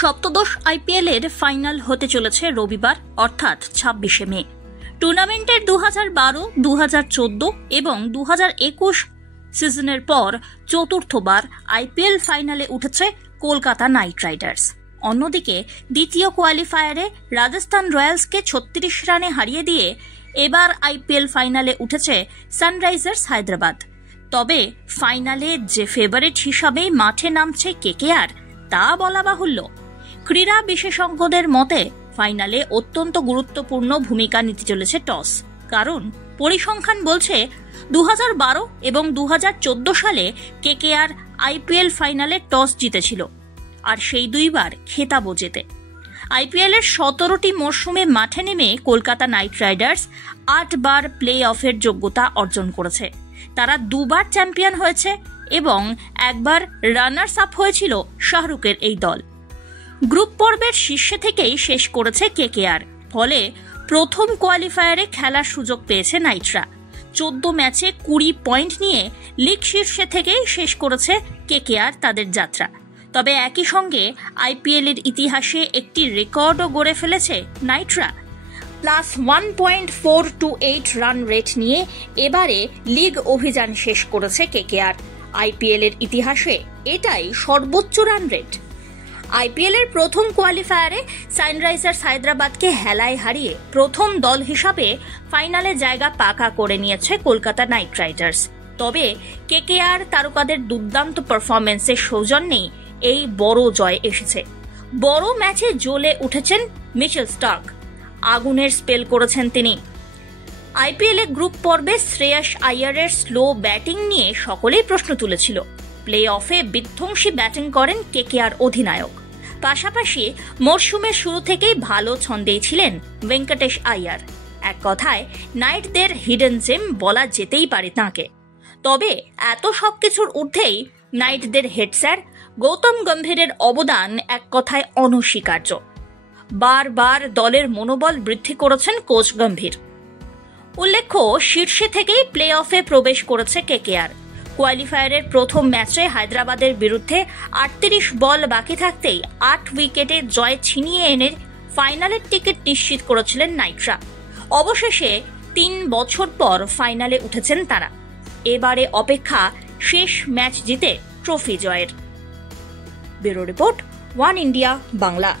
সপ্তদশ আইপিএল এর ফাইনাল হতে চলেছে রবিবার অর্থাৎ 26শে মে। টুর্নামেন্টের 2012, 2014 এবং 2021 সিজনের পর চতুর্থবার আইপিএল ফাইনালে উঠেছে কলকাতা নাইট রাইডার্স। অন্যদিকে দ্বিতীয় কোয়ালিফায়ারে রাজস্থান রয়্যালসকে 36 রানে হারিয়ে দিয়ে এবার আইপিএল ফাইনালে উঠেছে সানরাইজার্স হায়দ্রাবাদ। তবে ফাইনালে যে ফেভারিট হিসাবে মাঠে নামছে কেকেআর তা বলা বাহুল্য। ক্রীড়া বিশেষজ্ঞদের মতে ফাইনালে অত্যন্ত গুরুত্বপূর্ণ ভূমিকা নিতে চলেছে টস। কারণ পরিসংখ্যান বলছে 2012 এবং 2014 সালে কেকেআর আইপিএল ফাইনালে টস জিতেছিল, আর সেই দুইবার খেতাবও জেতে। আইপিএলের 17টি মরশুমে মাঠে নেমে কলকাতা নাইট রাইডার্স 8 বার প্লে অফের যোগ্যতা অর্জন করেছে। তারা 2 বার চ্যাম্পিয়ন হয়েছে এবং একবার রানার্স আপ হয়েছিল শাহরুখের এই দল। গ্রুপ পর্বের শীর্ষে থেকেই শেষ করেছে কেকেআর, ফলে প্রথম কোয়ালিফায়ারে খেলার সুযোগ পেয়েছে নাইটরা। 14 ম্যাচে 20 পয়েন্ট নিয়ে লিগ শীর্ষে থেকেই শেষ করেছে কেকেআর তাদের যাত্রা। তবে একই সঙ্গে আইপিএল এর ইতিহাসে একটি রেকর্ডও গড়ে ফেলেছে নাইটরা। +1.428 রান রেট নিয়ে এবারে লিগ অভিযান শেষ করেছে কেকেআর। আইপিএল এর ইতিহাসে এটাই সর্বোচ্চ রান রেট। আইপিএল এর প্রথম কোয়ালিফায়ারে সানরাইজার্স হায়দ্রাবাদকে হেলায় হারিয়ে প্রথম দল হিসাবে ফাইনালে জায়গা পাকা করে নিয়েছে কলকাতা নাইট রাইডার্স। তবে কেকেআর তারকাদের দুর্দান্ত পারফরম্যান্সের সৌজন্যেই এই বড় জয় এসেছে। বড় ম্যাচে জ্বলে উঠেছেন মিচেল স্টার্ক, আগুনের স্পেল করেছেন তিনি। আইপিএল এ গ্রুপ পর্বে শ্রেয়াস আইয়ারের স্লো ব্যাটিং নিয়ে সকলেই প্রশ্ন তুলেছিল। প্লে অফে বিধ্বংসী ব্যাটিং করেন কেকেআর অধিনায়ক। পাশাপাশি মরশুমের শুরু থেকেই ভালো ছন্দেই ছিলেন ভেঙ্কটেশ আইয়ার। এক কথায় নাইটদের হিডেন জেম বলা যেতেই পারে তাঁকে। তবে এত সবকিছুর ঊর্ধ্বেই নাইটদের হেড স্যার গৌতম গম্ভীরের অবদান এক কথায় অনস্বীকার্য। বারবার দলের মনোবল বৃদ্ধি করেছেন কোচ গম্ভীর। উল্লেখ্য, শীর্ষে থেকেই প্লে অফে প্রবেশ করেছে কেকেআর। কোয়ালিফায়ারের প্রথম ম্যাচে হায়দ্রাবাদের বিরুদ্ধে 38 বল বাকি থাকতেই 8 উইকেটে জয় ছিনিয়ে এনে ফাইনালের টিকিট নিশ্চিত করেছিলেন নাইটরা। অবশেষে 3 বছর পর ফাইনালে উঠেছেন তারা। এবারে অপেক্ষা শেষ ম্যাচ জিতে ট্রফি জয়ের। Bureau report, one India Bangla.